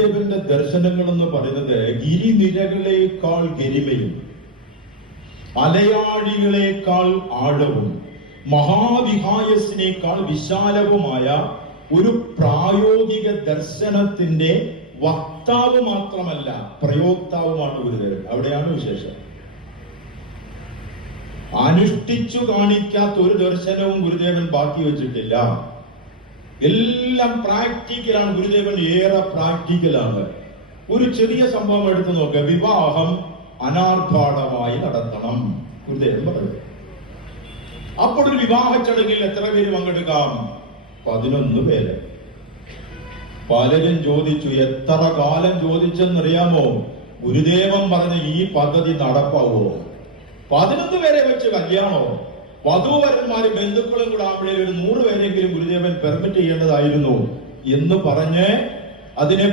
ഗുരുദേവന്റെ ദർശനങ്ങൾ എന്ന് പറയുന്നത് ഗിരിനിരകളേക്കാൾ ഗരിമയും അലയാഴികളേക്കാൾ ആഴവും മഹാവിഹായസിനേക്കാൾ വിശാലവുമായ ഒരു പ്രായോഗിക ദർശനത്തിന്റെ വക്താവ് മാത്രമല്ല, പ്രയോക്താവുമാണ് ഗുരുദേവൻ. അവിടെയാണ് വിശേഷം. അനുഷ്ഠിച്ചു കാണിക്കാത്ത ഒരു ദർശനവും ഗുരുദേവൻ ബാക്കി വെച്ചിട്ടില്ല. എല്ലാം പ്രാക്ടിക്കലാണ്. ഗുരുദേവൻ ഏറെ പ്രാക്ടിക്കലാണ്. ഒരു ചെറിയ സംഭവം എടുത്തു നോക്കുക. വിവാഹം അനാർഭാടമായി നടത്തണം, ഗുരുദേവൻ പറയും. അപ്പോൾ ഒരു വിവാഹ ചടങ്ങിൽ എത്ര പേര് പങ്കെടുക്കാം? 11 പേര്. പലരും ചോദിച്ചു, എത്ര കാലം ചോദിച്ചെന്നറിയാമോ? ഗുരുദേവൻ പറഞ്ഞ ഈ പദ്ധതി നടപ്പാവോ? 11 പേരെ വെച്ച് കല്യാണോ? വധൂവരന്മാരും ബന്ധുക്കളും കൂടെ ആകുമ്പോഴേ ഒരു 100 പേരെങ്കിലും ഗുരുദേവൻ പെർമിറ്റ് ചെയ്യേണ്ടതായിരുന്നു എന്ന് പറഞ്ഞ് അതിനെ